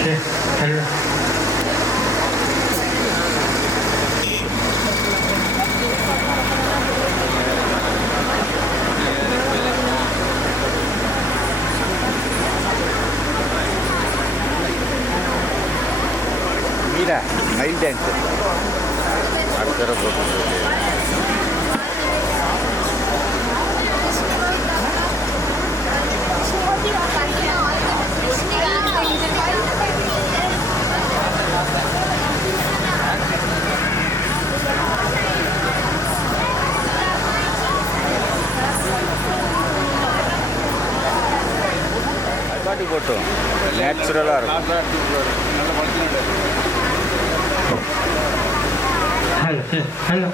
Hello. Mira, mail dance. Artero poco. Photo நேச்சுரலாக இருக்கும். Hello hello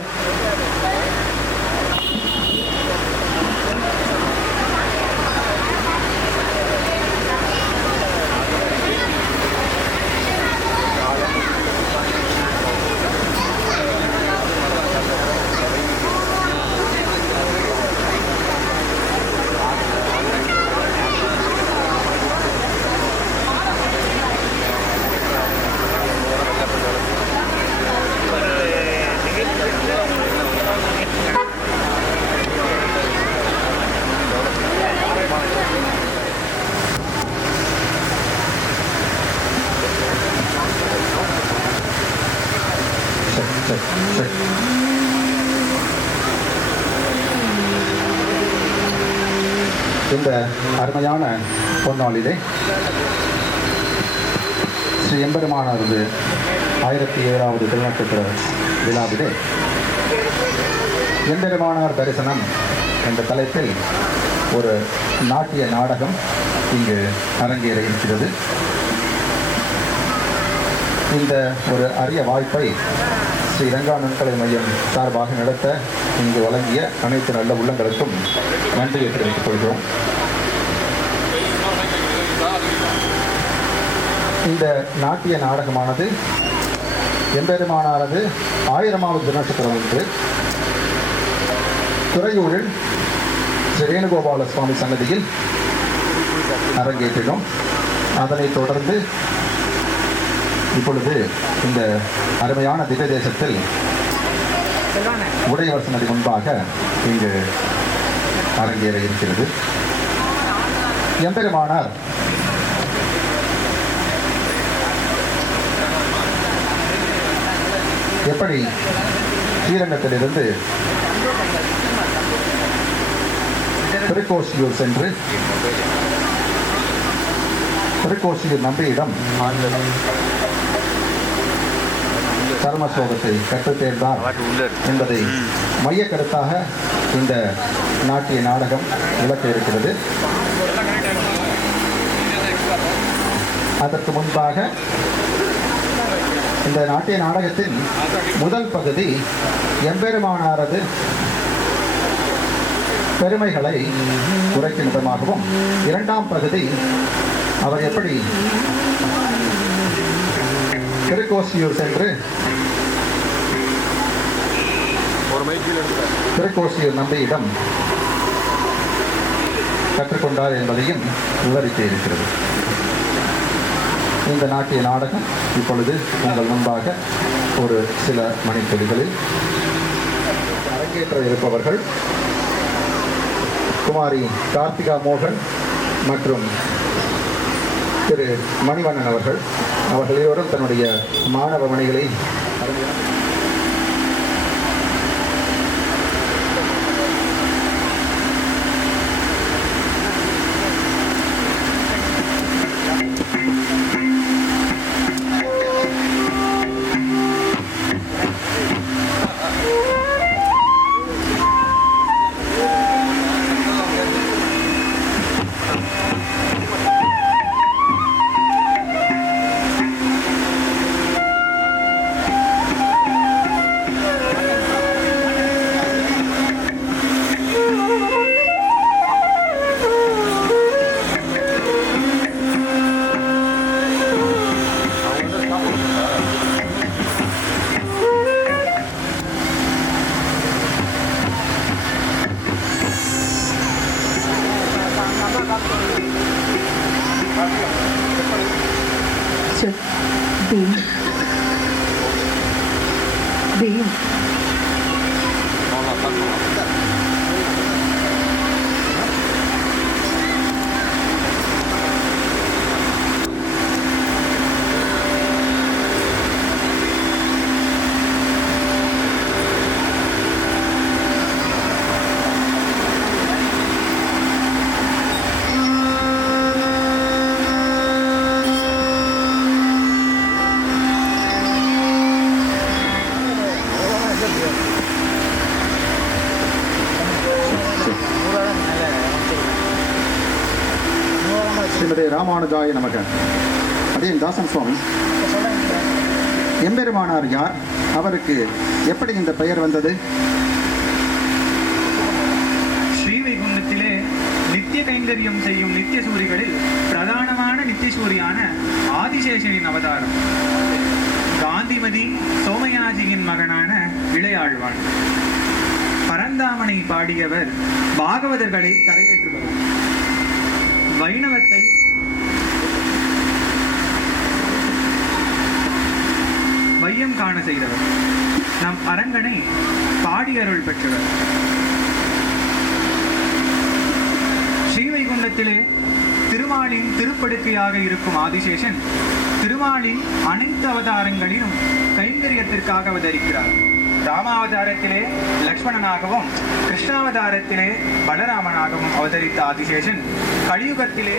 இந்த அருமையான பொன்னாளிலே ஸ்ரீ எம்பெருமானாரது 1007வது திருநட்சத்திர விழாவிலே எம்பெருமானார் தரிசனம் என்ற தலைப்பில் ஒரு நாட்டிய நாடகம் இங்கு அரங்கேற இருக்கிறது. இந்த ஒரு அரிய வாய்ப்பை ஸ்ரீ ரங்கா நுண்கலை மையம் சார்பாக நடத்த இங்கு வழங்கிய அனைத்து நல்ல உள்ளங்களுக்கும் நன்றியை தெரிவித்துக் கொள்கிறோம். இந்த நாட்டிய நாடகமானது எம்பெருமானாரது 1000வது திருநட்சத்திரம் என்று துறையூரில் ஸ்ரீ வேணுகோபால சுவாமி சன்னதியில் அரங்கேற்றினோம். அதனைத் தொடர்ந்து இப்பொழுது இந்த அருமையான திவ்ய தேசத்தில் உடையவர் சன்னதி முன்பாக இங்கு அரங்கேற இருக்கிறது. எம்பெருமானார் எப்படி ஸ்ரீரங்கத்திலிருந்து திருக்கோசியூர் சென்று திருக்கோசியூர் நம்பியிடம் சர்மஸ்லோகத்தை கற்றுத் தேர்ந்தார் என்பதை மைய கருத்தாக இந்த நாட்டிய நாடகம் விளக்க இருக்கிறது. அதற்கு முன்பாக இந்த நாட்டிய நாடகத்தின் முதல் பகுதி எம்பெருமானாரது பெருமைகளை உரைக்கும் விதமாகவும், இரண்டாம் பகுதி அவர் எப்படி திருக்கோசியூர் சென்று திருக்கோசியூர் நம்பியிடம் கற்றுக்கொண்டார் என்பதையும் விவரிக்க இருக்கிறது. இந்த நாட்டிய நாடகம் இப்பொழுது உங்கள் முன்பாக ஒரு சில மணித்துளிகளில் அரங்கேற்ற இருப்பவர்கள் குமாரி கார்த்திகா மோகன் மற்றும் திரு மணிவண்ணன் அவர்கள். அவர்கள் இருவரும் தன்னுடைய மாணவ மணிகளை भीम भीम ஸ்ரீமதி ராமானுஜாய நமக. அடியன் தாசன் சுவாமி, எம்பெருமானார் யார்? அவருக்கு எப்படி இந்த பெயர் வந்தது? ஸ்ரீவைகுண்டத்திலே நித்திய கைங்கரியம் செய்யும் நித்திய சூரிகளில் பிரதானமான நித்திய சூரியான ஆதிசேஷனின் அவதாரம். காந்திமதி சோமயாஜியின் மகனான இளையாழ்வான். பரந்தாமனை பாடியவர் பாகவதர்களை கரையேற்றுபவர். வைணவத்தை வையம் காண செய்தவர். நம் அரங்கனை பாடியருள் பெற்றவர். ஸ்ரீவைகுண்டத்திலே திருமாலின் திருப்படுக்கையாக இருக்கும் ஆதிசேஷன் திருமாலின் அனைத்து அவதாரங்களிலும் கைங்கரியத்திற்காக அவதரிக்கிறார். ராமாவதாரத்திலே லக்ஷ்மணனாகவும் கிருஷ்ணாவதாரத்திலே பலராமனாகவும் அவதரித்த ஆதிசேஷன் கலியுகத்திலே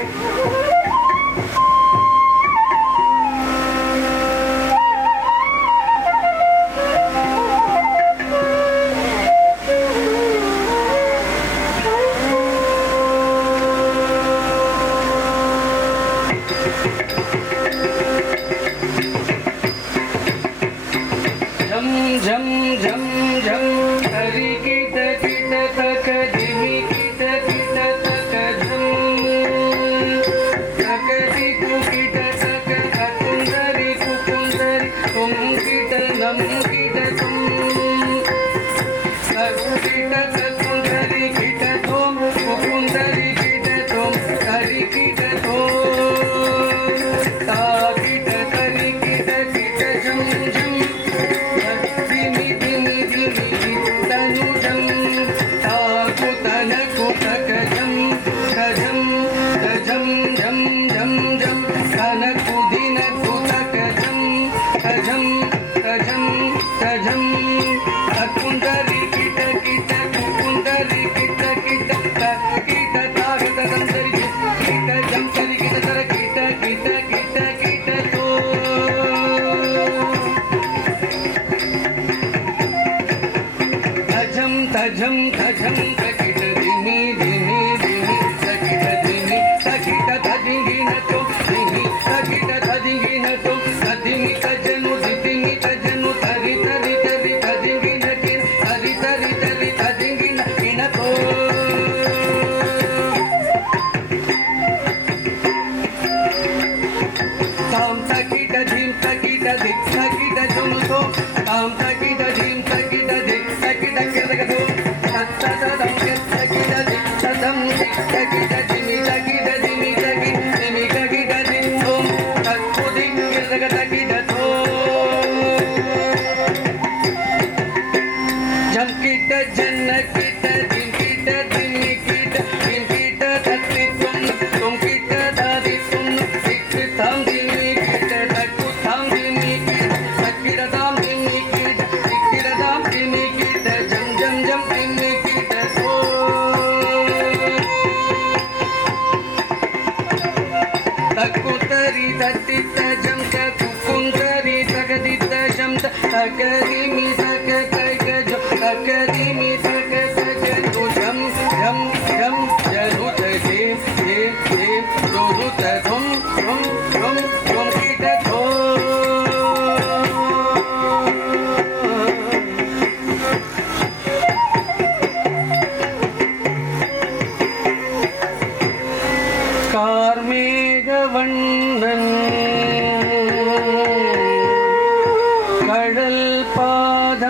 கடல் பாத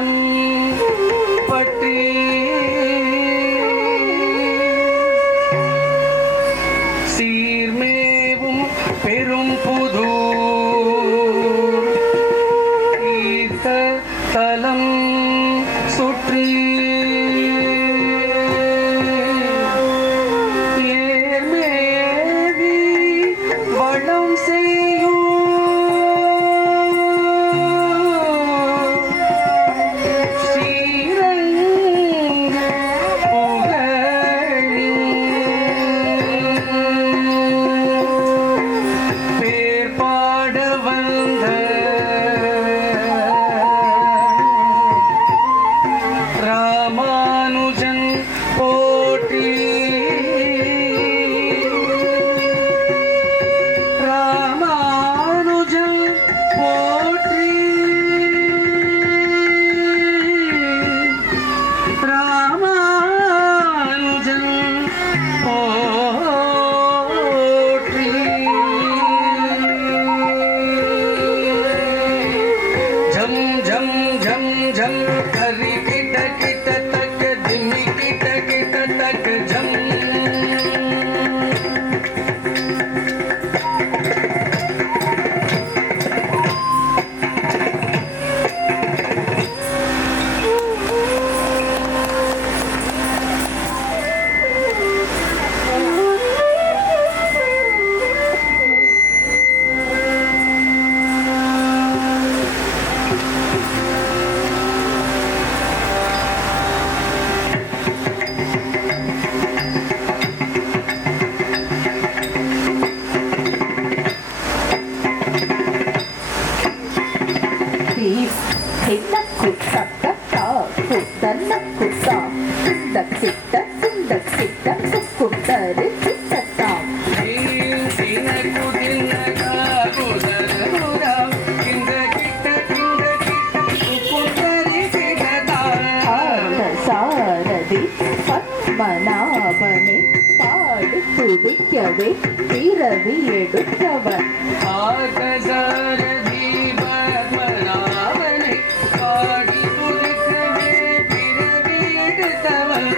பத்மநாபனை பாடி துதிக்கவே பிறவி எடுத்தவன் ஆகசாரதி பத்மநாபனை பாடி துதிக்கவே பிறவி எடுத்தவன்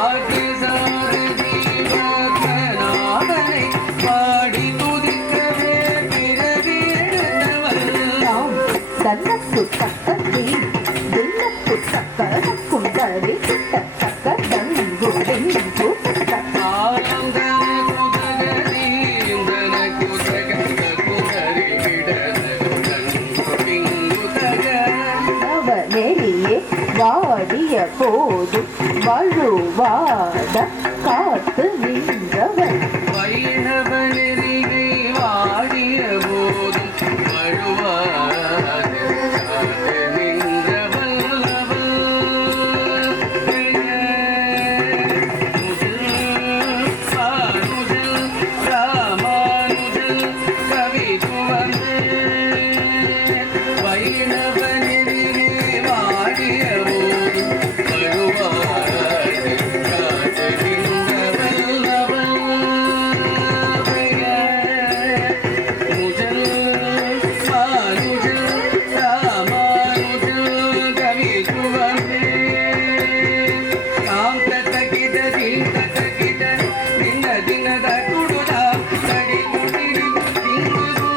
ஆகசாரதி பத்மநாபனை பாடி துதிக்கவே பிறவி எடுத்தவன் நாம் தன்னப்பு தக்கத்தி தின்னப்பு தக்கர குண்டரி தக்க தங்குடெங்கு ஆனந்தன குதகதி இந்தன குதக குதரி விடதகுதங்குதக அவனெளியே வாடிய போது வழுவாட காத்து நின்றவன் வைணவ நெறிகை வாடிய போதும் வழுவாது காத்து நின்றவள் அவள். முதல் ராமானுஜல் கவி துவந்து வைணவ நெறிகை வாடிய போதும் வழுவாது காத்து நின்றவள் அவள். முதல் மானுஜல் ராமானுஜல் கவி துவந்து தாம் தத்தகிட தீம் தத்தகிட தின்ன தின்னத குடுதா கடி குடிடி திங்குகோ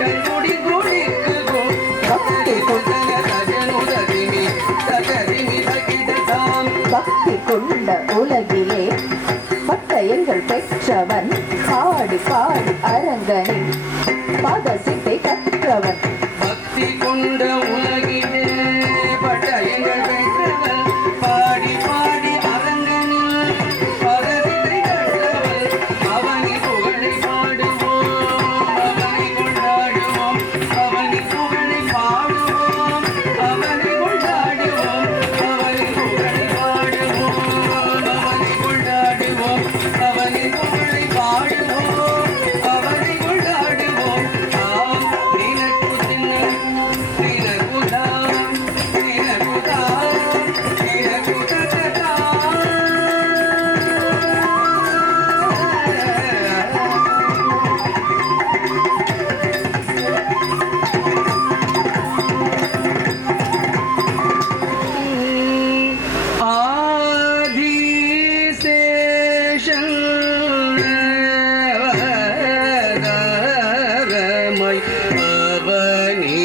கங்குடி குடிக்குகோ கத்தரி குந்தன தஜனுததிமி தஜரிமி தகிட தாம் பக்தி கொண்ட உலகிலே பட்டயங்கள் பெற்றவன் பாடி பாடி அரங்கனில் பதசித்தை கற்றவன் பக்தி கொண்ட உலகிலே பட்டயங்கள் பெற்றவள் பாடி பாடி அரங்கனில் பதவிதை கற்றவள் அவனி புகழை பாடுவோம் அவனை கொண்டாடுவோம் அவனி புகழை பாடுவோம் அவனை கொண்டாடுவோம் அவனி புகழை பாடுவோம் அவனை கொண்டாடுவோம் அவனி புகழை பாடுவோம் அவனை கொண்டாடுவோம் ஆம் நினக்கு தின்ன நினக்குதாம் நினக்குதாம் நினக்குதகதாம் ஆதிசேஷன் அவதாரமாய் அவனிலே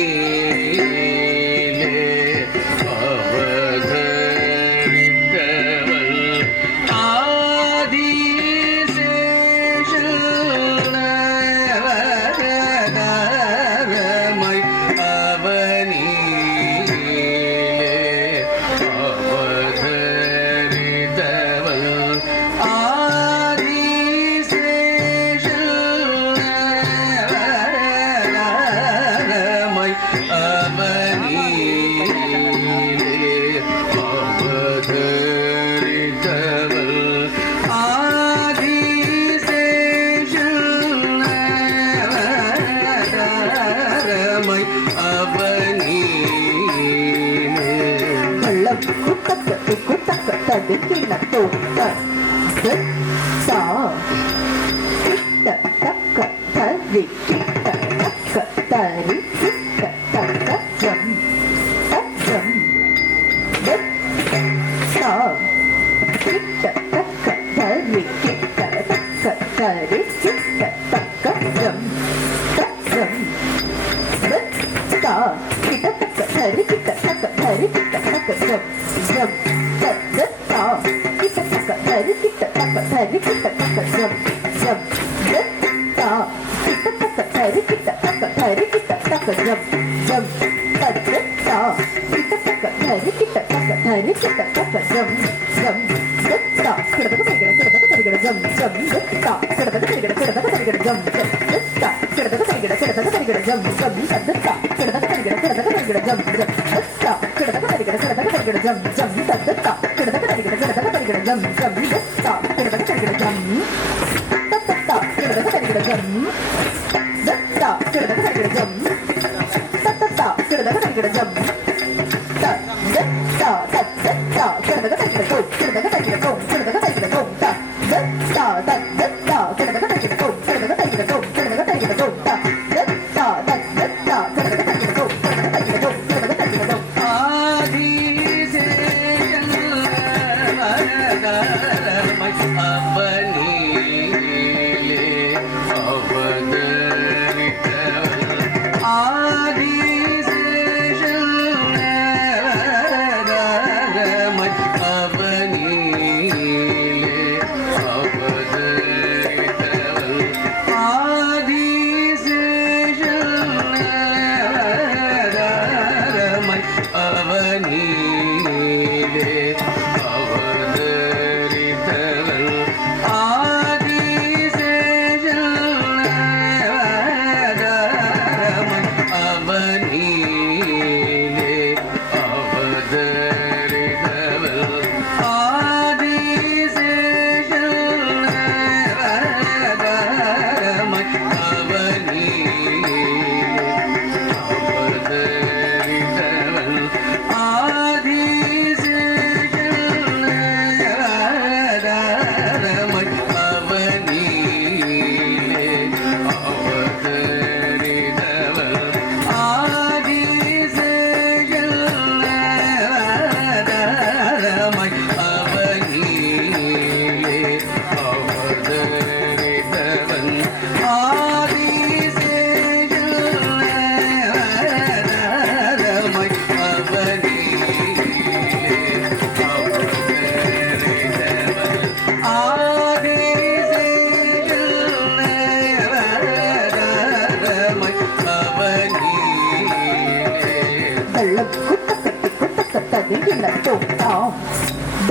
அவதரித்தவள் ஆதிசேஷன் அவதாரமாய் அவனிலே அவதரித்தவள் ஆதிசேஷன் அவதாரமாய் அவனிலே அவதரித்தவள் ஆதிசேஷன் அவதாரமாய் அவனிலே வெள்ளம் குத்தக்க குத்தக்க தடுக்கின தோட்ட சா கிட்ட தக்க தரி கிட்ட தக்க தரி கிட்ட தக்க ஜம் தஜம் சா கிட்ட தக்க தரி கிட்ட தக்க தரி கிட்ட தக்க ஜம் தஜம் கிட்ட தக்க தரி கிட்ட தக்க தரி கிட்ட தக்க ஜம் ஜம் தா கிட்ட தக்க தரி கிட்ட தக்க தரி கிட்ட தக்க ஜம் ஜம் தா கிட்ட தக்க தரி கிட்ட தக்க தரி கிட்ட தக்க ஜம் ஜம் தா கிட்ட தக்க தரி கிட்ட தக்க தரி கிட்ட தக்க ஜம் ஜம் தா கிடதக தரிகட ஜம் ஜம் தா கிடதக தரிகட ஜம் ஜம் தா கிடதக தரிகட ஜம் ஜம் தா கிடதக தரிகட ஜம் ஜம் தா கிடதக தரிகட ஜம் ஜம் தா கிடதக தரிகட ஜம் ஜம் தா கிடதக தரிகட ஜம் தா கிடதக தரிகட ஜம் தா கிடதக தரிகட ஜம் தா கிடதக தரிகட ஜம் தா கிடதக தரிகட ஜம்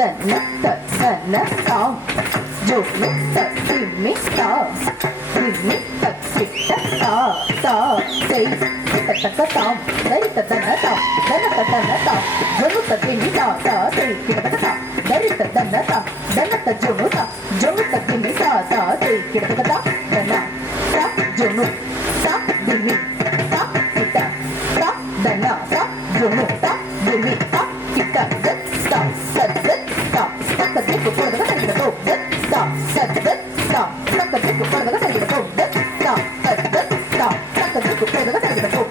தன தன தாம் ஜோமி திம்மி தா திம்மி தக்கிட்ட தா தா தை தக்க தாம் தை தன தாம் தன தாம் ஜோமு திம்மி தா தா தை கிட்ட தா தரி தன தா தன ஜோமு தா ஜோமு திம்மி தா தா தை கிட்ட தா தன தா ஜோமு தா திம்மி தா கிட்ட தா தன தா ஜோமு தா திம்மி தா கிட்ட தா சத் தா தக்கத்துக்கு போறத கையில போ தா சத் தா தக்கத்துக்கு போறத கையில போ தா சத் தா தக்கத்துக்கு போறத கையில போ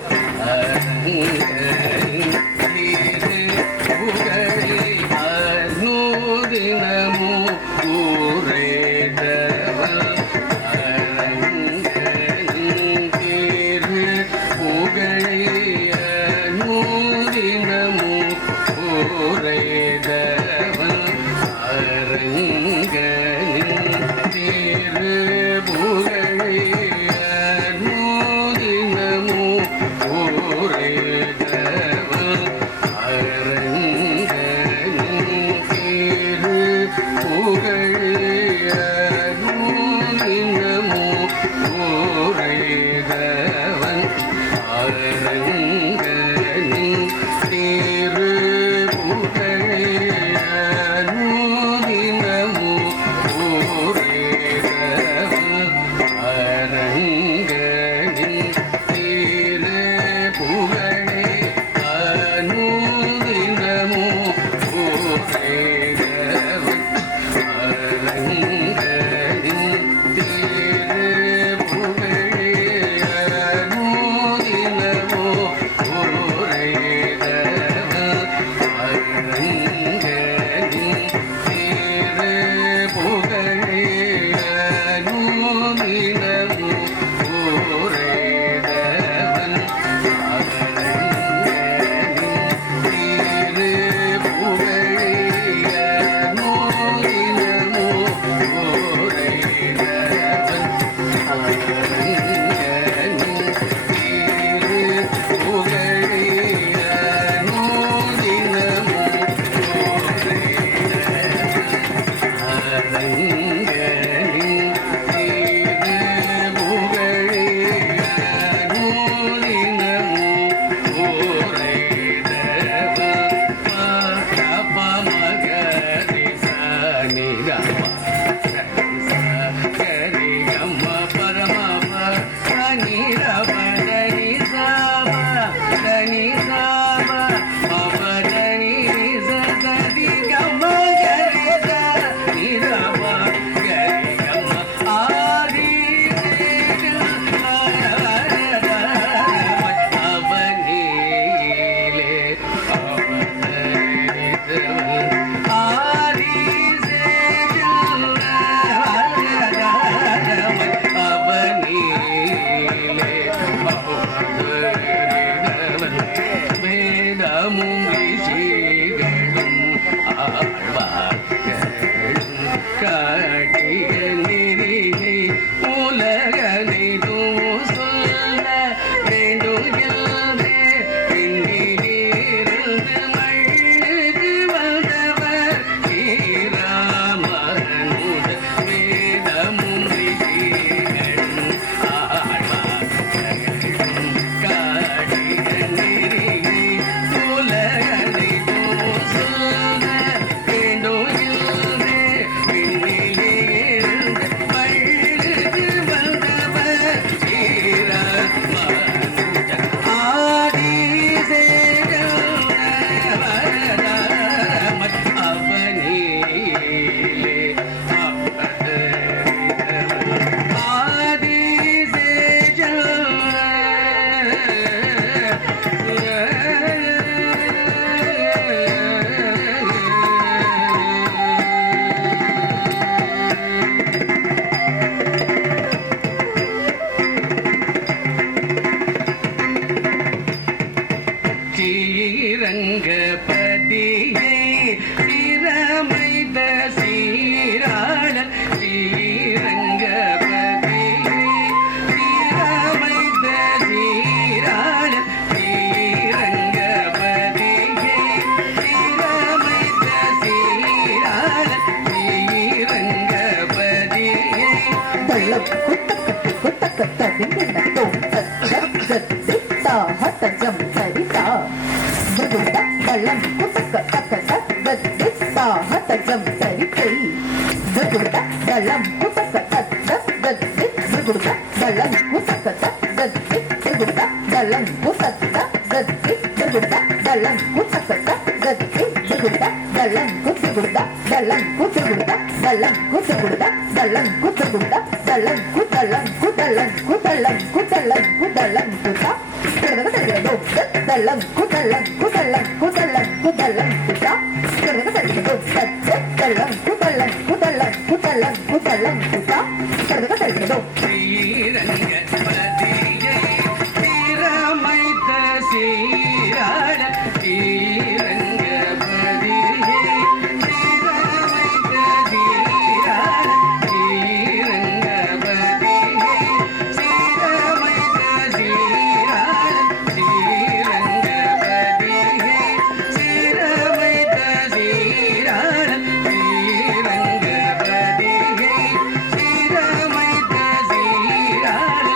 தக்க ததிங்கின தோம் தத்தி தாஹத ஜம் தரிதா துகுட தலம் குதக்க தக்க தத்தி தாஹத ஜம் தரிதை துகுட தலம் குதக்க தத்தி துகுட தலம் குதக்க தத்தி துகுட தலம் குதக்க தத்தி துகுட தலம் குதக்க தத்தி துகுட தலம் குதகுட தலம் குதகுட தலம் குதகுட தலம் குதகுட தலம் குதலம் குதலம் குதலம் குதலம் குதலம் குதா தலம் குதலம் குதலம் குதலம் குதலம் குதலம் குதா தலம் குதலம் குதலம் குதலம் குதலம் குதா ஸ்ரீரங்கபதியை திறமைத்த சீராள ஸ்ரீரங்கபதியை திறமைத்த சீராள ஸ்ரீரங்கபதியை திறமைத்த சீராள ஸ்ரீரங்கபதியை திறமைத்த சீராள ஸ்ரீரங்கபதியை திறமைத்த சீராள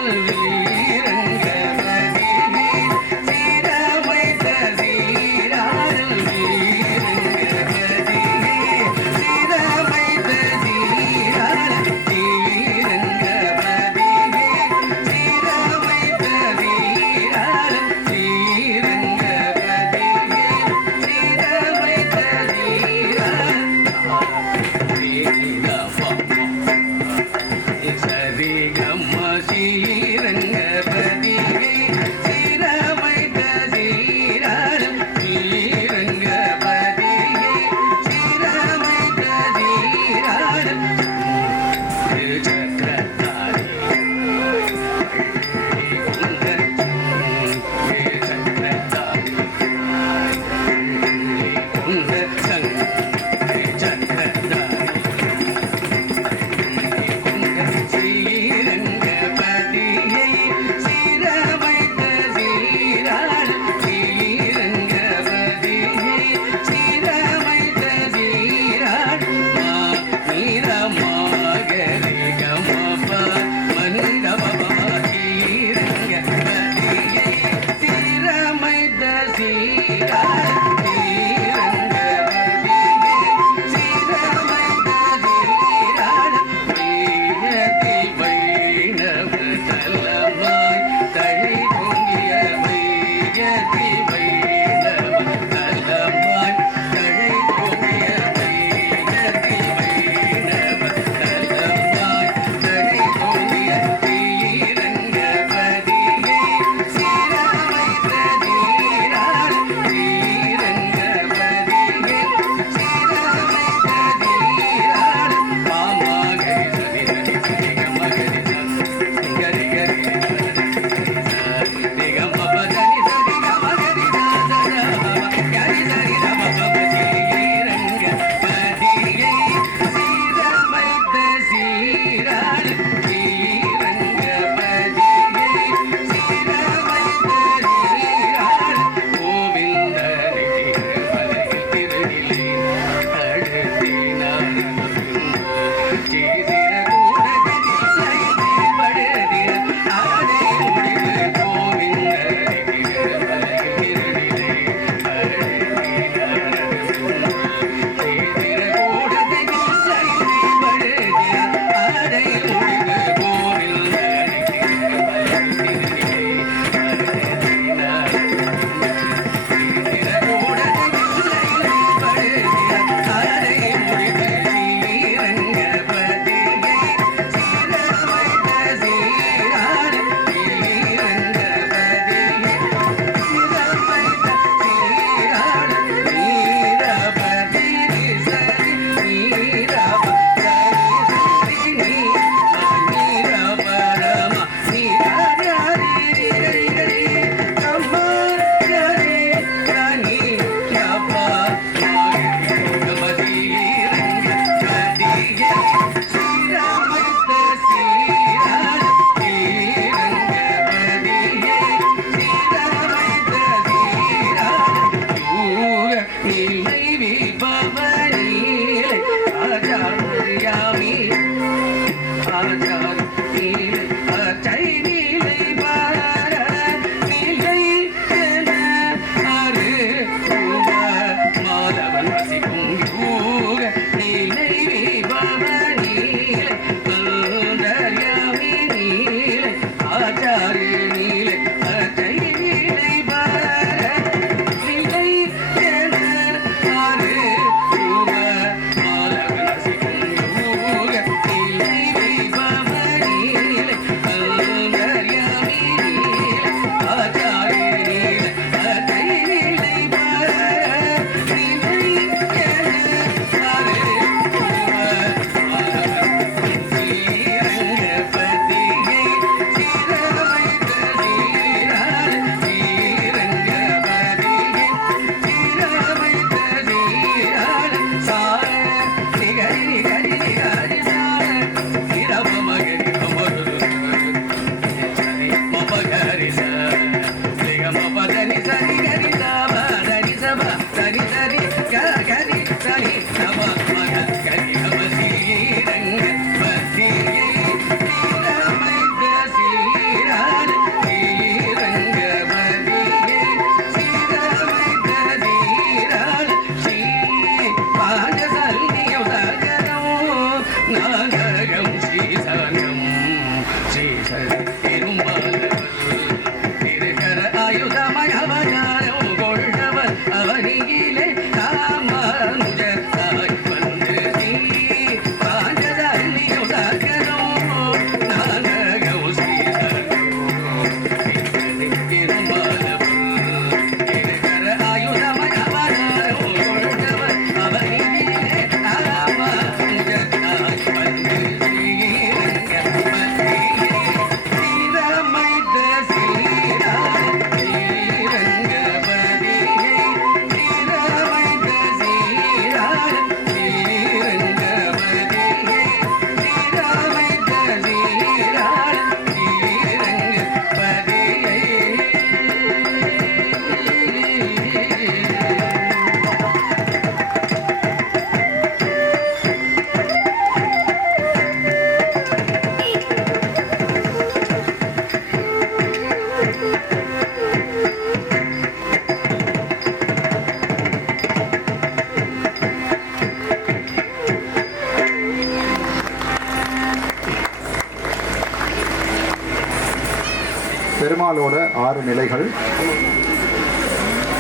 திருமாலோட 6 நிலைகள்,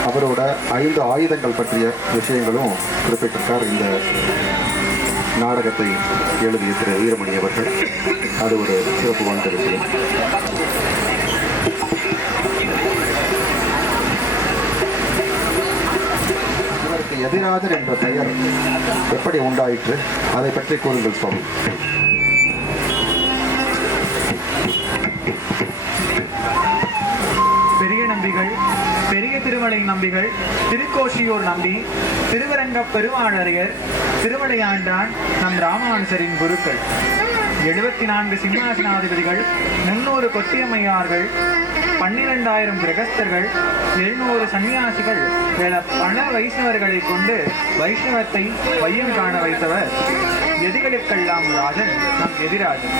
அவரோட 5 ஆயுதங்கள் பற்றிய விஷயங்களும் குறிப்பிட்டிருக்கார் இந்த நாடகத்தை எழுதிய திரு வீரமணி அவர்கள். அது ஒரு சிறப்பு வாய்ந்த விஷயம். இவருக்கு எதிராஜர் என்ற பெயர் எப்படி உண்டாயிற்று, அதை பற்றி கூறுங்கள் சுவாமி. பெரிய நம்பிகள், பெரிய திருமலை நம்பிகள், திருக்கோஷியூர் நம்பி, திருவரங்க பெருமாளரையர், திருமலையாண்டான் நம் ராமானுசரின் குருக்கள். 74 சிம்மாசனாதிபதிகள், 300 கொத்தியம்மையார்கள், 12,000 கிரகஸ்தர்கள், 700 சன்னியாசிகள் என பல வைஷ்ணவர்களை கொண்டு வைஷ்ணவத்தை வையம் காண வைத்தவர் எதிர்களுக்கெல்லாம் ராஜன் நம் எதிராஜன்.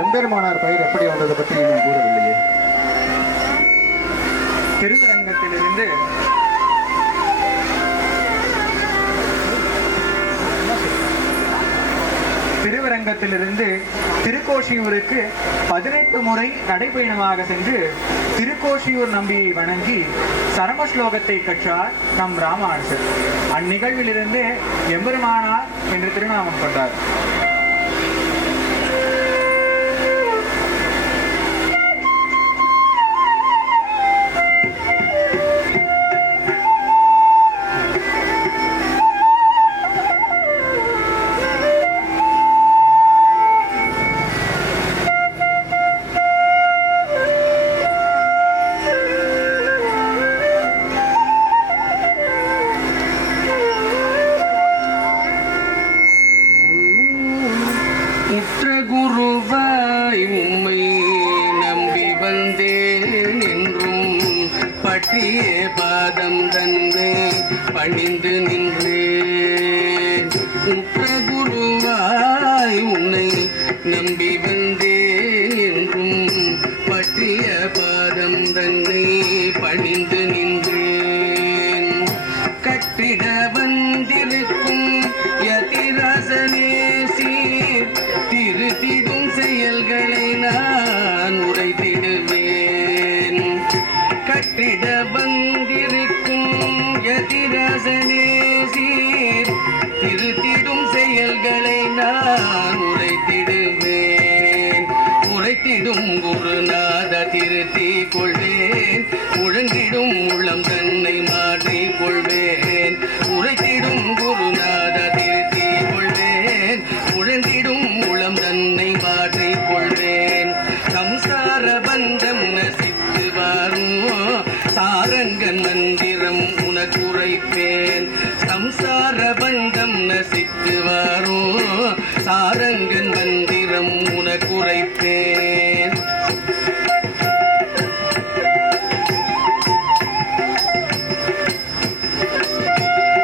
எம்பெருமானார் பெயர் எப்படி வந்ததை பற்றி இன்னும் கூறவில்லையே. திருவரங்கத்திலிருந்து திருவரங்கத்திலிருந்து திருக்கோஷியூருக்கு 18 முறை நடைபயணமாக சென்று திருக்கோஷியூர் நம்பியை வணங்கி சரம ஸ்லோகத்தை கற்றார் நம் ராமானுஜர். அந்நிகழ்விலிருந்து எம்பெருமானார் என்று திருநாமம் கொண்டார். பற்றிய பாதம் தன்னை பணிந்து நின்றேன். உற்ற குருவாய் உன்னை நம்பி வந்தேன் என்றும் பற்றிய பாதம் தன்னை பணிந்து நின்றேன். கட்டிட வந்திருக்கும் யதிராசனே சீர் திருத்திடும் செயல்களை நான் உரைத்திடுவேன். கட்டிட வந்திருக்கும் யதிராசனே சீர் திருத்திடும் செயல்களை நான் உரைத்திடுவேன். உரைத்திடும் குருநாத திருத்தி கொள்வேன். உழந்திடும் உள்ளம் தன்னை மாற்றிக் கொள்வேன். உரைத்திடும் குருநாத திருத்தி கொள்வேன். உழந்திடும் உளம் தன்னை மாற்றிக் கொள்வேன். சம்சார பந்தம் நசித்து வரும் சாரங்கன் மந்திரம் உனக்குரைப்பேன். சம்சார பந்தம் நசித்து வரும் சாரங்கன் மந்திரம் உனக்குரைப்பேன்.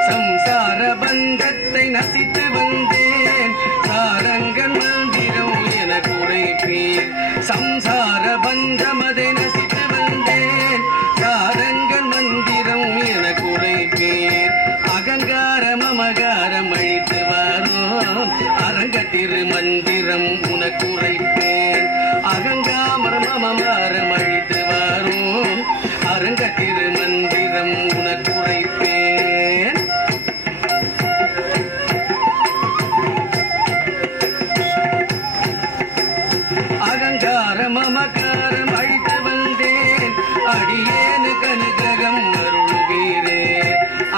சம்சார பந்தத்தை நசித்து வந்தேன். சாரங்கன் மந்திரம் என குறைப்பேன். சம்சார பந்தமதை நசித்து வந்தேன். சாரங்கன் மந்திரம் என குறைப்பேன். அகங்கார மமகாரம் அழித்து வரும் அரங்க திரு மந்திரம் உனக்குரைப்பேன். அகங்காமர மமகாரம் அழித்து வரும் அரங்க திரு மந்திரம் உனக்குரைப்பேன். அகங்கார மமகாரம் அழித்து வந்தேன். அடியேனு கனுகிரகம் அருளுவீரே.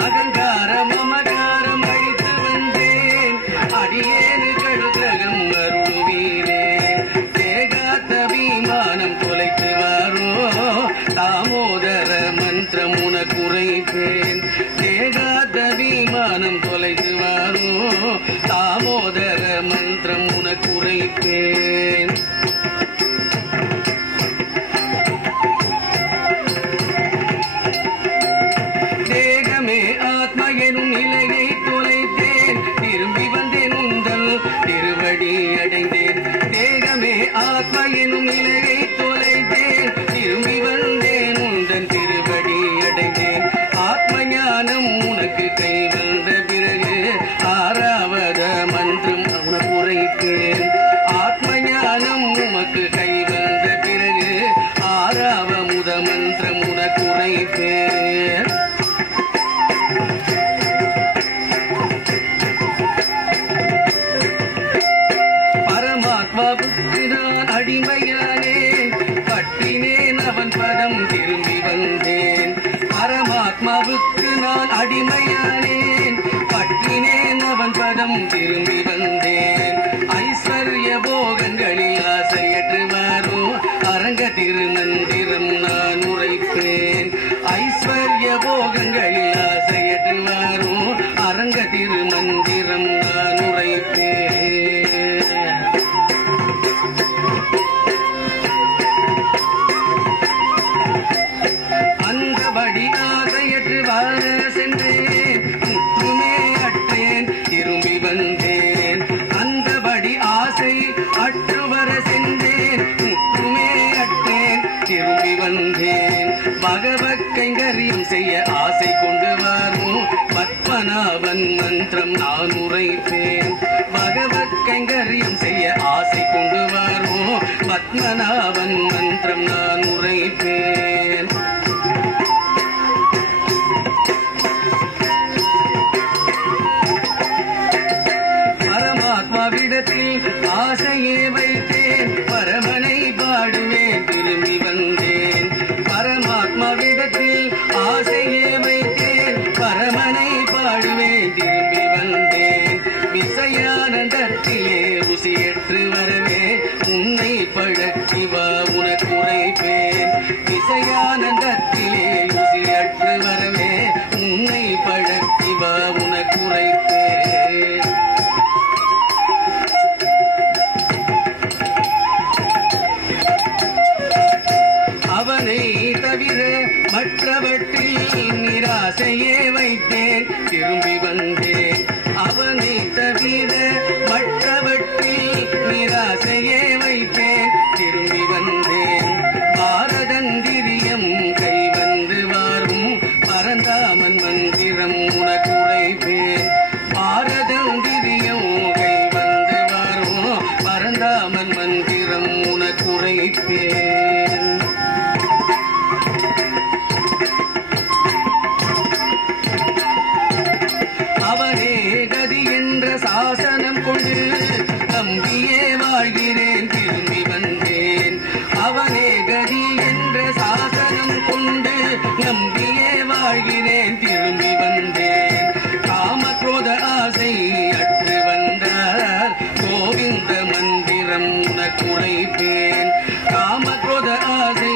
அகங்கார மமகாரம் அழித்து வந்தேன். அடியேனு கனுகிரகம் அருளுவீரே. தேகாத்தபிமானம் தொலைத்து வாரோ தாமோதர மந்திரம் உனக்குரைப்பேன். தேகாத்தபிமானம் தொலைத்து வாரோ தாமோதர மந்திரம் உனக்குரைப்பேன். தேகமே ஆத்மா எனும் நிலையை தொலைத்தேன். திரும்பி வந்தேன் உந்தல் திருவடி அடைந்தேன். தேகமே ஆத்மா எனும் நிலையை தொலைத்தேன். திரும்பி வந்தேன் உந்தன் திருவடி அடைந்தேன். ஆத்ம ஞானம் உனக்கு கை வந்த பிறகு ஆறாவத மந்திரம் உனக்கு உரைப்பேன். ஆத்ம ஞானம் உமக்கு கை வந்த பிறகு ஆறாவ முத மந்திரம் உனக்கு உரைப்பேன். பரமாத்மாவுக்கு நான் அடிமையானேன். பற்றினேன் அவன் பதம் திரும்பி வந்தேன். பரமாத்மாவுக்கு நான் அடிமையானேன். பற்றினேன் அவன் பதம் திரும்பி வந்தேன். ஐஸ்வர்ய போகங்களில் ஆசையற்று வரும் அரங்க திருமந்திரம் நான் உரைப்பேன். ஐஸ்வர்ய போகங்களில் ஆசையற்று வரும் அரங்க திருமந்திரம் நான் உரைப்பேன். அந்தபடி ஆசையற்று வாழ சென்றேன். முற்றுமே அற்றேன் திரும்பி வந்தேன். அந்தபடி ஆசை அற்று வர சென்றேன். முற்றுமே அற்றேன் திரும்பி வந்தேன். பகவத் கைங்கரியம் செய்ய ஆசை கொண்டு வரும் பத்மநாபன் மந்திரம் நான் உரைப்பேன். பகவத் கைங்கரியம் செய்ய ஆசை கொண்டு வரும் பத்மநாபன் மந்திரம் நான் உரைப்பேன். பரமாத்மாவிடத்தில் ஆசையே வைத்தேன். பரமனை பாடுவேன் திரும்பி வந்தேன். பரமாத்மாவிடத்தில் ஆசையே வைத்தேன். பரமனை பாடுவேன் திரும்பி வந்தேன். விசயானந்தத்திலே ருசியற்று வரவே உன்னை பழக்கி வா உனக்கு உரைப்பேன். விசயானந்தத்திலே ருசியற்று வரவே உன்னை பழக்கி வா உனக்கு உரைப்பேன். அவனை தவிர மற்ற மற்றவற்றில் நிராசையே வைத்தேன் திரும்பி வந்தேன் அவனை தவிர மற்றவற்றில் நிராசையே வைத்தேன் திரும்பி வந்தேன் பாரதந்திரியம் கை வந்து வாரும் பரந்தாமன் மந்திரம் உனக்குரைப்பேன் பாரதந்திரியம் கை வந்து வாரும் பரந்தாமன் மந்திரம் உனக்குரைப்பேன் அவனே கதி என்ற சாசனம் கொண்டு நம்பியே வாழ்கிறேன் திரும்பி வந்தேன் அவனே கதி என்ற சாசனம் கொண்டு நம்பியே வாழ்கிறேன் திரும்பி வந்தேன் காம குரோத ஆசை அற்று வந்தால் கோவிந்த மந்திரம் உனக்குரைப்பேன் காம குரோத ஆசை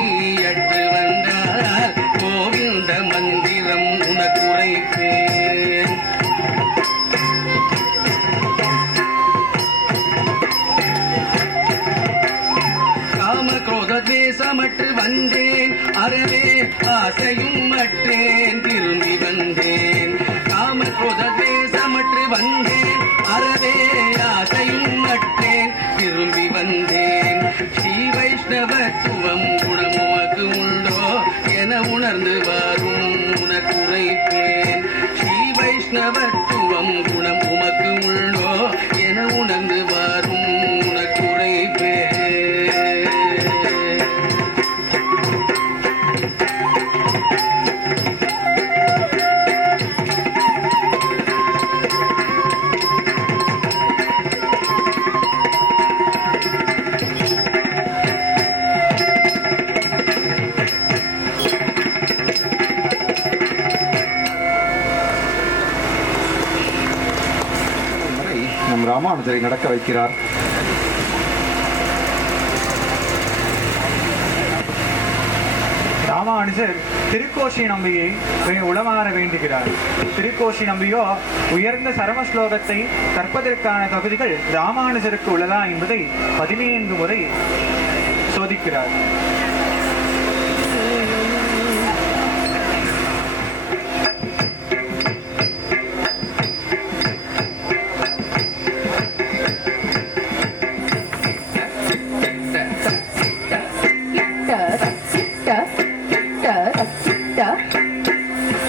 அற்று வந்தால் கோவிந்த மந்திரம் உனக்குரைப்பேன் தேசமற்று வந்தேன் அறவே ஆசையும் மற்றேன் திரும்பி வந்தேன் காம குரோத தேசமற்று வந்தேன் அறவே ஆசையும் மற்றேன் திரும்பி வந்தேன் ஸ்ரீ வைஷ்ணவத்துவம் குணமுமக்கு உண்டோ என உணர்ந்து வரும் உனக்குரைப்பேன் ஸ்ரீ வைஷ்ணவத்துவம் குணம் உமக்கு உள்ளோ என உணர்ந்து வரும் உனக்குரைப்பேன் நம் ராமானுஜரை நடக்க வைக்கிறார். ராமானுஜர் திருக்கோஷி நம்பியை உளமாற வேண்டுகிறார். திருக்கோஷி நம்பியோ உயர்ந்த சரம ஸ்லோகத்தை கற்பதற்கான தகுதிகள் ராமானுஜருக்கு உள்ளதா என்பதை 14 முறை சோதிக்கிறார்.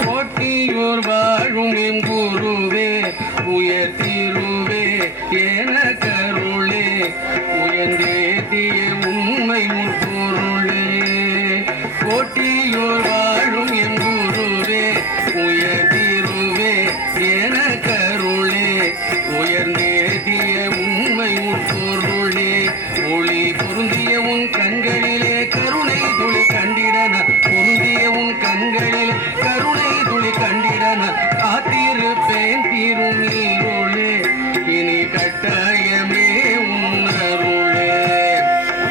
போட்டியோர் வாழும் எம் குருவே உயர்த்திருவே என கருளே உயர்ந்தேத்திய உண்மை முற்பொருளே போட்டியோர் வாழும் எம் குருவே உயர்த்திருவே என கருளே உயர்ந்தேத்திய உண்மை முற்பொருளே ஒளி பொருந்திய உன் கண்களிலே கருணை துளி கண்டிடன பொருந்திய உன் கண்களில் கருணை துளி கண்டிடன காத்திருப்பேன் திருநீருளே இனி கட்டாயமே உன்னருளே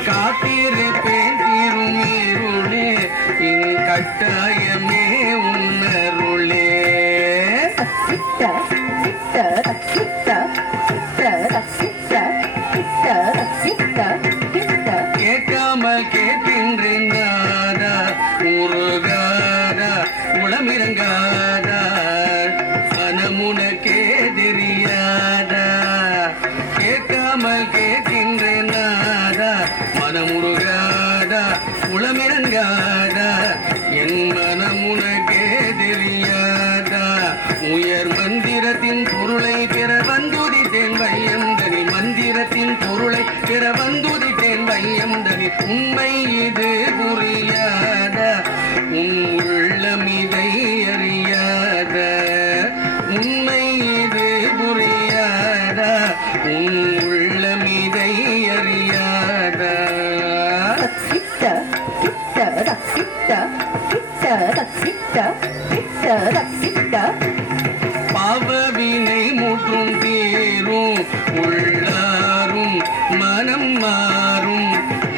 காத்திருப்பேன் திருநீருளே இனி கட்டாயமே உன்னருளே கேட்காமல் கேட்கின்றேன் நாதா முருகாதா உளமிறங்காதா மனமுனக்கே தெரியாதா கேட்காமல் கேட்கின்றேன் நாதா மனமுருகாதா உளமிறங்காதா என் மனமுனக்கே தெரியாதா உயர் மந்திரத்தின் பொருளை பெற வந்துதித்தேன் வையந்தனி மந்திரத்தின் பொருளை பெற வந்துதித்தேன் வையந்தனி உண்மை இது புரியாத உன் உள்ளமிதை அறியாத உண்மை இது புரியாத உன் உள்ளமிதை அறியாத பாவவினை முற்றும் தீரும் உள்ளாரும் மனம் மாறும்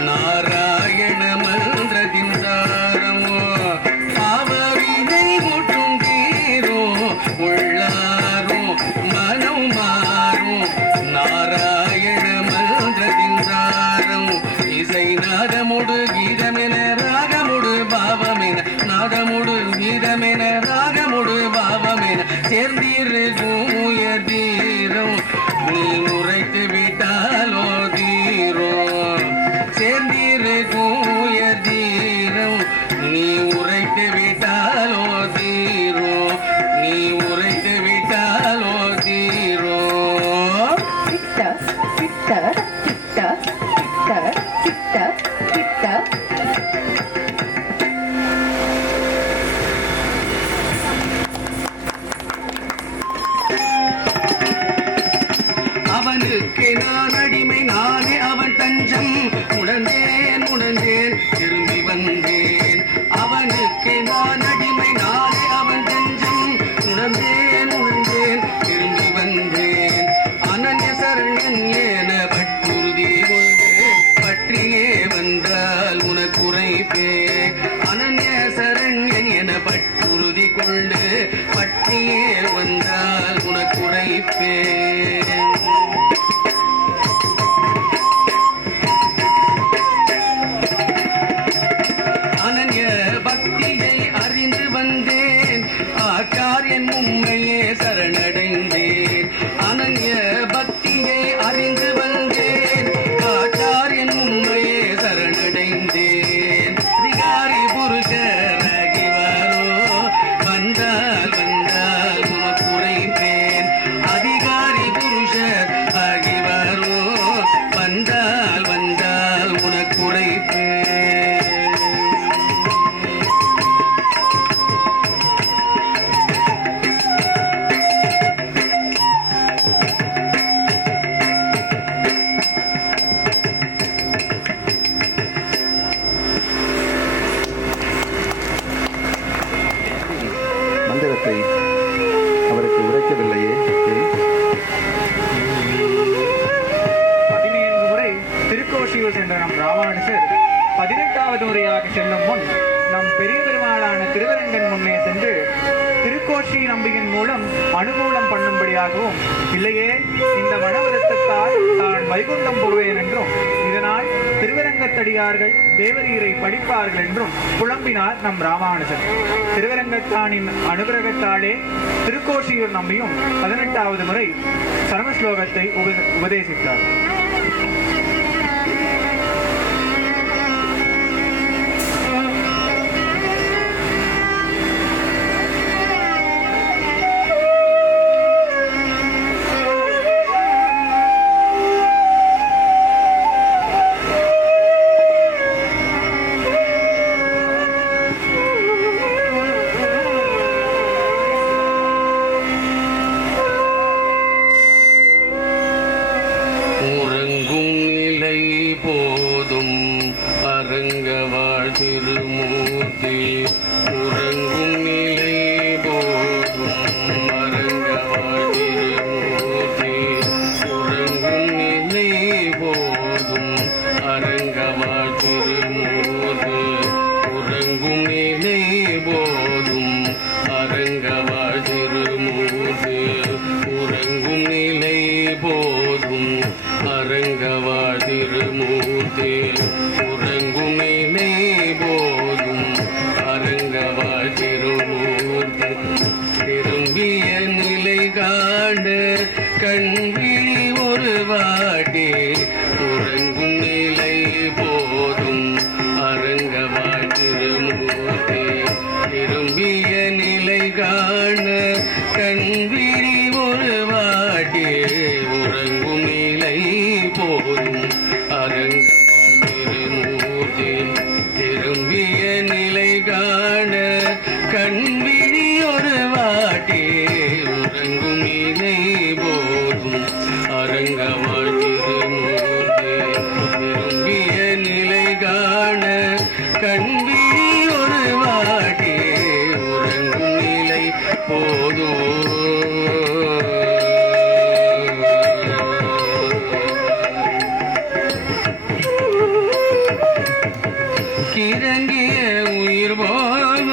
நாராயண மந்திரத்தின் சாரமோ பாவவினை முற்றும் தீரும் உள்ளாரும் மனம் மாறும் நாராயண மந்திரத்தின் சாரம் இசை நாதமுடு கீதமென ராகமுடு பாவமென நாதமுடு கீத கீதமென ராகமுடு பாவமென சேர்ந்திருக்கும் உயர் தீரம் நீ உரைத்து விட்டாலோ தீரம் சேர்ந்திருக்கும் உயர் தீரம் நீ உரைத்து விட்டாலோ தீரம் நீ உரைத்து விட்டாலோ தீரம் கிட்ட கிட்ட கிட்ட கிட்ட கிட்ட கிட்ட அவனுக்கு நான் அடிமை நானே அவன் தஞ்சம் உணர்ந்தேன் உணர்ந்தேன் திரும்பி வந்தேன் அவனுக்கு நான் அடிமை நானே அவன் தஞ்சம் உணர்ந்தேன் உணர்ந்தேன் திரும்பி வந்தேன் அனன்ய சரணன் என பட்டுறுதி கொண்டு பற்றியே வந்தால் உனக்குரைப்பே அனன்ய சரண்யன் என பட்டுறுதி கொண்டு பற்றியே வந்தால் உனக்குரைப்பே அனன்ய பக்தியை அறிந்து வந்தேன் ஆச்சாரியன் உண்மையே சரணடைந்தேன் அனன்ய பக்தியை அறிந்து வந்தேன் ஆச்சாரியன் உண்மையே சரணடைந்தேன் அதிகாரி புருஷராகி வரோ வந்தால் வந்தால் உனக்குரைப்பேன் அதிகாரி புருஷர் ஆகி வரோ வந்தால் வந்தால் உனக்குரைப்பேன் மந்திரத்தை அவருக்கு உரைக்கவில்லையே. 17 முறை திருக்கோஷியூர் சென்ற நம் ராமானுஜர் 18வது முறையாக செல்லும் முன் நம் பெரிய பெருமாளான திருவரங்கன் முன்னே சென்று திருக்கோஷி நம்பியின் மூலம் அனுகூலம் பண்ணும்படியாகவும் இல்லையே இந்த மனவருத்தத்தால் தான் வைகுந்தம் போவேன் என்றும் இதனால் திருவரங்கத்தடியார்கள் தேவரீரை படிப்பார்கள் என்றும் புலம்பினார் நம் ராமானுஜர். திருவரங்கத்தானின் அனுகிரகத்தாலே திருக்கோஷியூர் நம்பியும் 18வது முறை சரமஸ்லோகத்தை உபதேசித்தார். உறங்கும் நிலை போதும் அரங்கவாழ் திருமூர்த்தி உறங்கும் நிலை போதும் அரங்கவாழ் திருமூர்த்தி உறங்கும் நிலை போதும் அரங்கவாழ் திருமூர்த்தி உறங்கும் நிலை போதும் அரங்கவாழ் திருமூர்த்தி உறங்கும் நிலை போதும் அரங்கவாழ் திருமூர்த்தி உறங்கும் நிலை போதும் அரங்கவாழ் திருமூர்த்தி திரும்பிய நிலை காண கண்விழி ஒரு வாட்டி உறங்கும் நிலை போதும் அரங்கவாழ் திருமூர்த்தி திரும்பிய நிலை காண கண்விழி ஒரு வாட்டி உறங்கும் நிலை போதும் அரங்கவாழ் திருமூர்த்தி திரும்பிய நிலை காண கண்விழி ஒரு வாட்டி உறங்கும் நிலை போதும் அரங்கவாழ் திருமூர்த்தி திரும்பிய நிலை காண கண்விழி ஒரு வாட்டி உறங்கும் நிலை போதும் கிறங்கிய உயிர் போகும்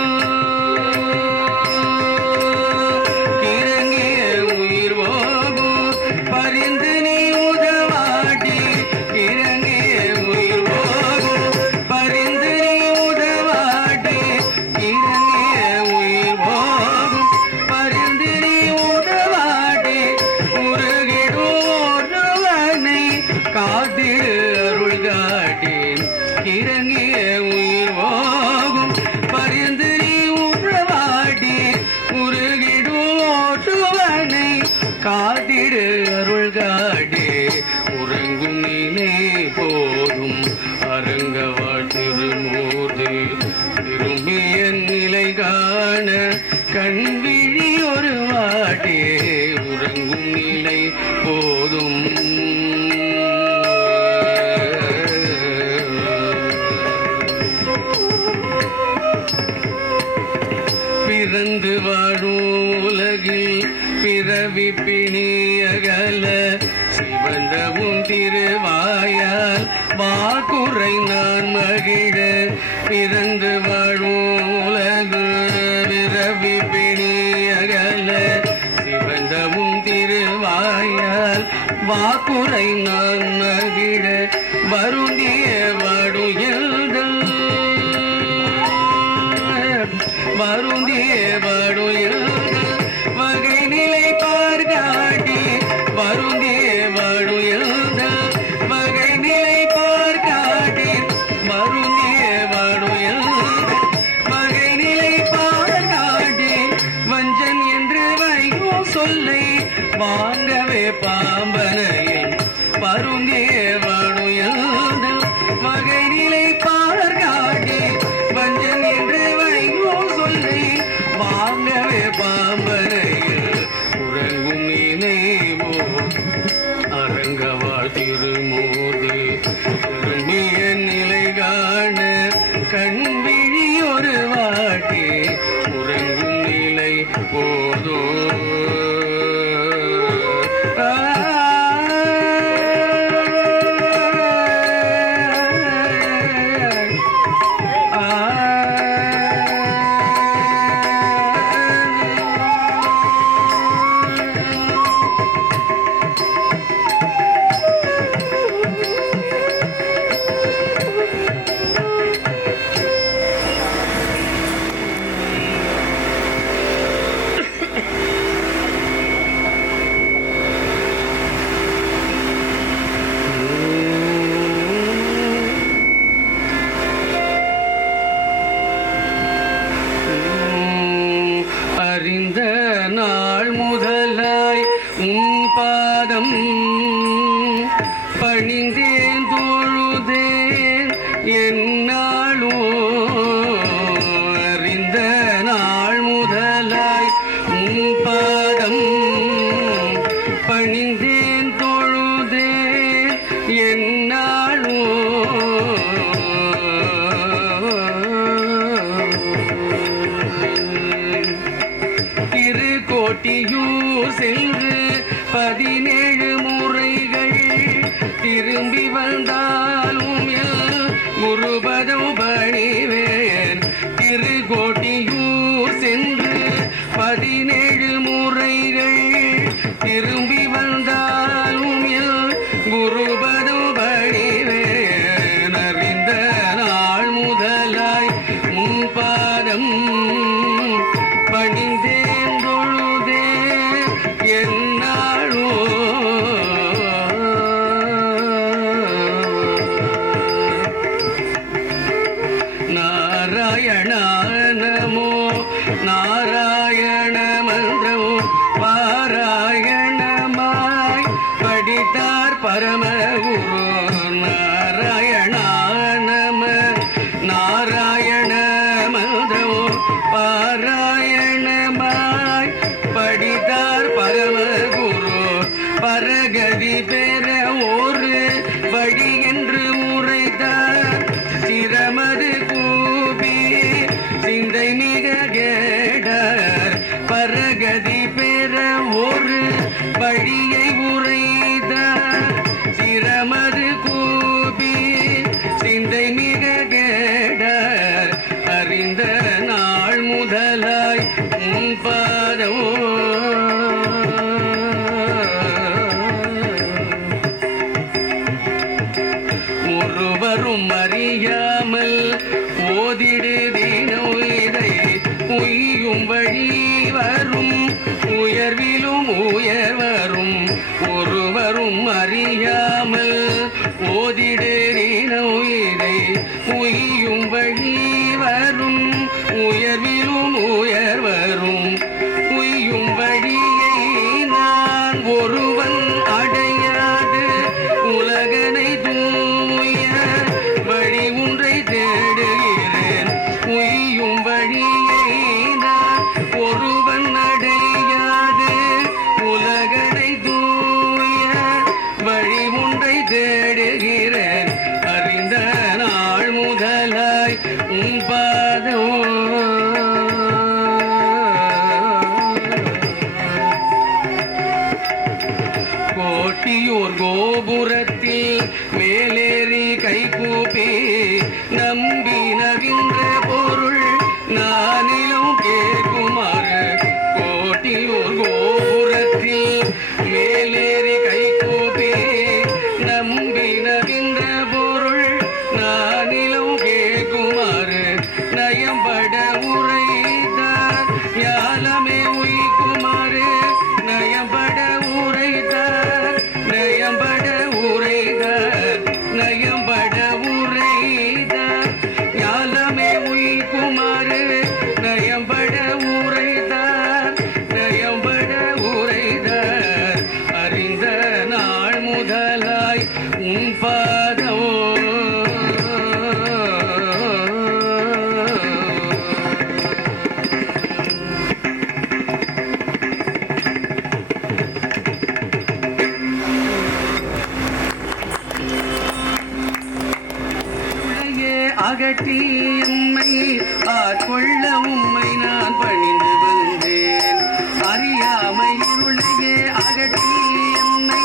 காண கண்விழி ஒரு வாட்டே உறங்கும் நிலை போதும். பிறந்து வாழும் உலகில் பிறவி பிணியகல சிவந்தவும் திருவாயால் வாக்குறை நான் மகிழ. பிறந்து வாழும் உலகு பிறவி பிணியகல சிவந்தவும் திருவாயால் வாக்குறை நான் மகிழ. வருந்திய வாடுயல்கள் வருந்திய வாடுயல்கள் வகை நிலை பார்காட்டி. வருந்திய வாடுயல்கள் வகை நிலை பார்காட்டி. வருந்திய வாடுயல்கள் வகை நிலை பார்காட்டி. வஞ்சன் என்று வைகோ சொல்லை வாங்கவே பாம்பனையில் வருந்திய வாடுயல்கள் வகை நிலை பார்காட்டி. வஞ்சன் என்று வைகோ சொல்லை வாங்கவே பாம்பனையில் உறங்கும் நினைவோ அரங்கவாழ் திருமூர்த்தி. திரும்பிய நிலை காண கண்விழி ஒரு வாட்டி உறங்கும் நிலை போதோ. அறிந்த நாள் முதலாய் உன் பாதம் பணிந்தேன் தொழுதேன் என்னாளோ. அறிந்த நாள் முதலாய் உன் பாதம் பணிந்தேன் தொழுதேன் என்னாளோ. திருக்கோட்டியூர் சென்று 17 முறைகள் திரும்பி வந்தாலும் குருபதம் பணிவேன். திருக்கோட்டியூர் சென்று 17 முறைகள் திரும்பி வந்தாலும் குருபதம் பணிவேன். அறிந்த நாள் முதலாய் உன் பாதம் பணிந்தேன் தொழுதே என்னாளோ. நாராயண நமோ நாராயண மந்திரமோ பாராயணமாய் படித்தார் பரமகுரு. நாராயண நம நாராயண மந்திரமோ பாராயணமாய் படித்தார் பரமகுரு. பரகதி பெற ஒரு வழி என்று முறைத்தார். சிரமது கூபி சிந்தை மிக கேடார். பரகதி பெற ஒரு வழியை உரைத்தார். சிரமது கூபி சிந்தை மிக கேடார். அறிந்த நாள் முதலாய் உன் பாதமோ ஒருவரும் அறியாமல் ஓதிடு தினம் இதை உய்யும் வழி வரும் உயர்விலும் உயர் வரும். ஒருவரும் அறியாமல் ஓதிடு தினம் இதை உய்யும் வழி வரும் உயர்விலும் உயர் வரும். உய்யும் வழியை நான் ஒருவன் அடையாது உலகனை தூய வழி ஒன்றை தேடுகிறேன். உய்யும் வழியை நான் ஞாலமே உய்குமாறு நயம்பட உரைதார் நயம்பட உரைதார் நயம்பட உரைதார் ஞாலமே உய்குமாறு நயம்பட உரைதார் நயம்பட உரைதார் அறிந்த நாள் முதலாய் உன் பாதோ அகட்டி எம்மை ஆட்கொள்ள உம்மை நான் பணிந்து வந்தேன் அறியாமை இருளையே அகட்டி எம்மை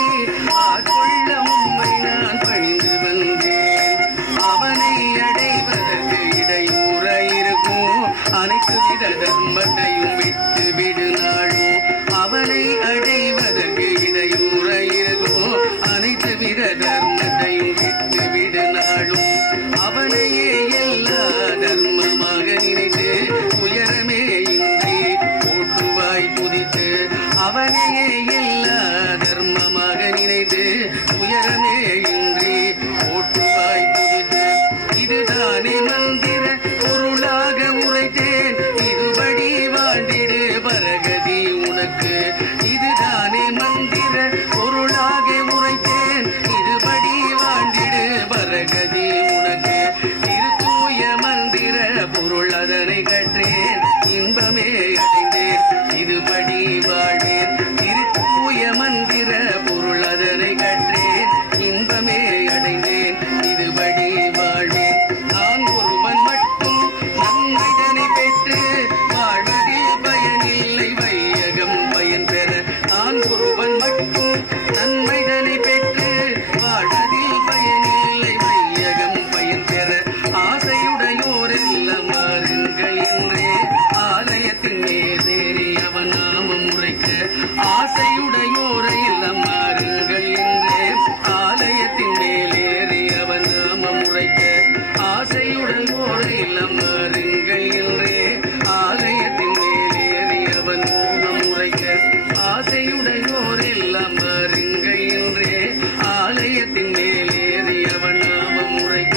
ஆட்கொள்ள உம்மை நான் பணிந்து வந்தேன் அவனை அடைவதற்கு இடையூற இருக்கும் அனைத்து வித தர்மத்தையும் விட்டு விடு நாடும் அவனை அடைவதற்கு இடையூற இருக்கும் அனைத்து வித தர்மத்தையும் விட்டு விடு நாடும் அவனையே எல்லா தர்மமாக நினைத்து உயரமே இன்றி ஓட்டுவாய் குதித்து அவனையே எல்லா தர்மமாக நினைத்து உயரமே இன்றி ஓட்டுவாய் குதித்து இதுதானே மந்திர பொருளாக உரைத்தேன் இதுபடி வாழ்ந்திடு பரகதி உனக்கு இதுதானே மந்திர பொருளாக உரைத்தேன் இதுபடி வாழ்ந்திடு பரகதி உனக்கு திருத்தூய மந்திர பொருள் அதனை கற்றேன் இன்பமே அடைந்தேன் இதுபடி வாழ்வேன் திருத்தூய மந்திர பொருள் அதனை கற்றேன் இன்பமே அடைந்தேன் இதுபடி வாழ்வேன் நான் ஒருவன் மட்டும் நன்மைதனை பெற்று வாழ்வதில் பயனில்லை வையகம் பயன் பெற நான் ஒருவன் மட்டும் நன்மைதனை பெற்று வாழ்வதில் பயனில்லை வையகம் பயன் பெற ஆசையுடையோரெல்லாம் மாறுங்கள் என்றே ஆலயத்தின் மேலேறி அவன் நாமம் உரைக்க ஆசையுடையோரை எல்லாம் மாறுங்கள் என்றே ஆலயத்தின் மேலேறி அவன் நாமம் உரைக்க ஆசையுடையோரை எல்லாம் மாறுங்கள் என்றே ஆலயத்தின் மேலேறி அவன் நாமம் உரைக்க ஆசையுடையோரெல்லாம் மாறுங்கள் என்றே ஆலயத்தின் மேலேறி அவன் நாமம் உரைக்க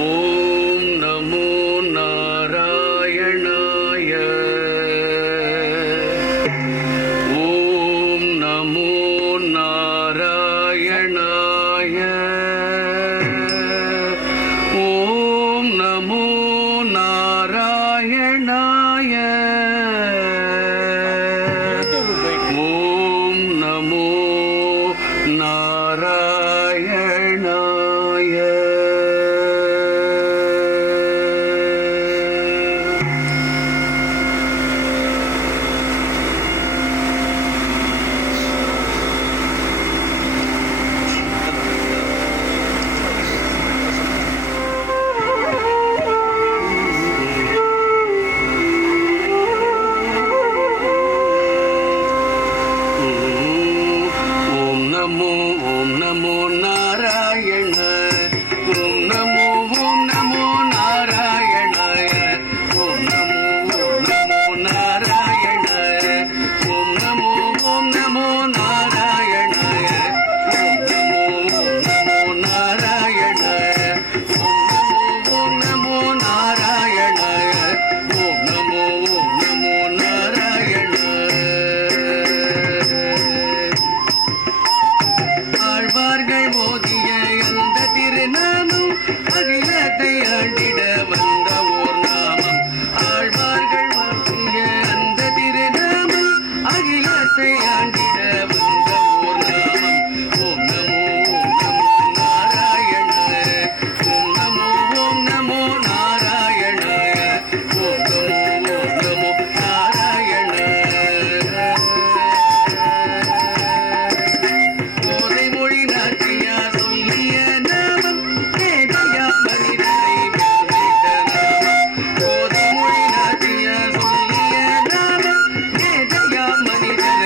ஓம் நமோ நாராயணாய ஓம் நமோ நாராயணாய ஓம் நமோ நாராயணாய ஓம் நமோ நாராயணாய ஓம் நமோ நாராயண ஓம் நமோ நாராயணாய ஓம் நமோ நாராயண ஓம் நமோ நாராயணாய ஓம் நமோ நாராயண ஓம் நமோ நாராயணாய ஓம் நமோ நாராயண ஆழ்வார்கள் மோதிய அந்த திருநாமம் அகிலத்தை ஆண்டிட வந்த ஓர் நாமம் ஆழ்வார்கள் மோதிய அந்த திருநாமம் அகிலத்தை ஆண்டிட வந்த ஓர் நாமம் ஓம் நமோ நாராயண ஓம் நமோ நாராயணாய ஓம் நமோ நாராயண போதை மொழி நாட்டியா சொல்லிய நாமம் ஏதையா மனிதரை வென்றிட்ட நாமம் போதை மொழி நாட்டியா சொல்லிய நாமம் ஏதையா மனிதரை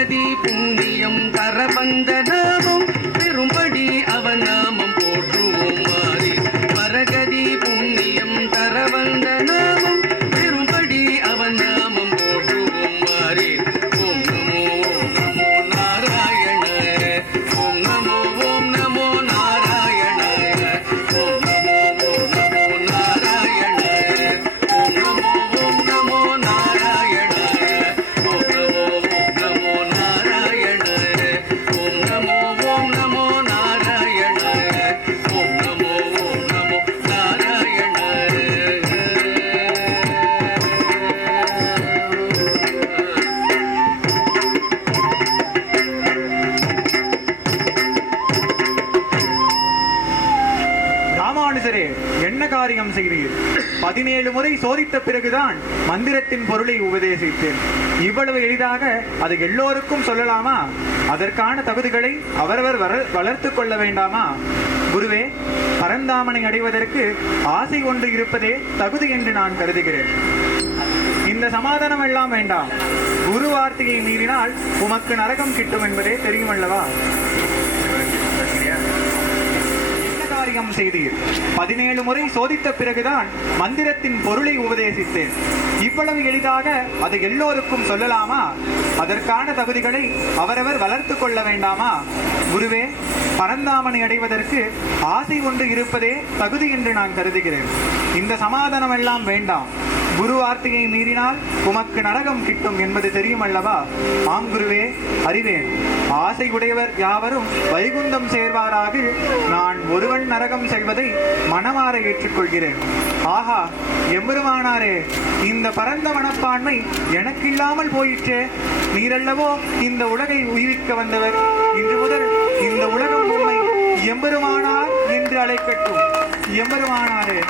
பரகதி புண்ணியம் தர வந்த நாமம் பெரும்படி அவன் நாமம் போற்றுவோம் மாறி பரகதி புண்ணியம் தர வந்த நாமம் பெரும்படி அவன் நாமம் போற்றுவோம் மாறி ஓம் நமோ நாராயண ஓம் நமோ நாராயண ஓம் நமோ நாராயண ஓம் நமோ நாராயண ஓம் நமோ நாராயண ஓம் நமோ நாராயண ஓம் நமோ ராமானுஜரே, என்ன காரியம் செய்தீர்? 17 முறை சோதித்த பிறகுதான் மந்திரத்தின் பொருளை உபதேசித்தேன். இவ்வளவு எளிதாக அது எல்லோருக்கும் சொல்லலாமா? அதற்கான தகுதிகளை அவரவர் வளர்த்து கொள்ள வேண்டாமா? குருவே, பரந்தாமனை அடைவதற்கு ஆசை ஒன்று இருப்பதே தகுதி என்று நான் கருதுகிறேன். இந்த சமாதானம் எல்லாம் வேண்டாம். குரு வார்த்தையை மீறினால் உமக்கு நரகம் கிட்டும் என்பதே தெரியுமல்லவா? காரியம் செய்தீர்? 17 முறை சோதித்த பிறகுதான் மந்திரத்தின் பொருளை உபதேசித்தேன். இவ்வளவு எளிதாக அதை எல்லோருக்கும் சொல்லலாமா? அதற்கான தகுதிகளை அவரவர் வளர்த்து கொள்ள வேண்டாமா? குருவே, பரந்தாமனை அடைவதற்கு ஆசை ஒன்று இருப்பதே தகுதி என்று நான் கருதுகிறேன். இந்த சமாதானம் எல்லாம் வேண்டாம். குரு வார்த்தையை மீறினால் உமக்கு நரகம் கிட்டும் என்பது தெரியுமல்லவா? ஆம் குருவே, அறிவேன். ஆசை உடையவர் யாவரும் வைகுந்தம் சேர்வாராக. நான் ஒருவன் நரகம் செல்வதை மனமாற ஏற்றுக்கொள்கிறேன். ஆஹா, எம்பெருமானாரே, இந்த பரந்த மனப்பான்மை எனக்கு இல்லாமல் போயிற்றே. நீரல்லவோ இந்த உலகை உயிர்க்க வந்தவர். இன்று முதல் இந்த உலகம் உண்மை எம்பெருமானார் என்று அழைக்கட்டும். எம்பெருமானாரே.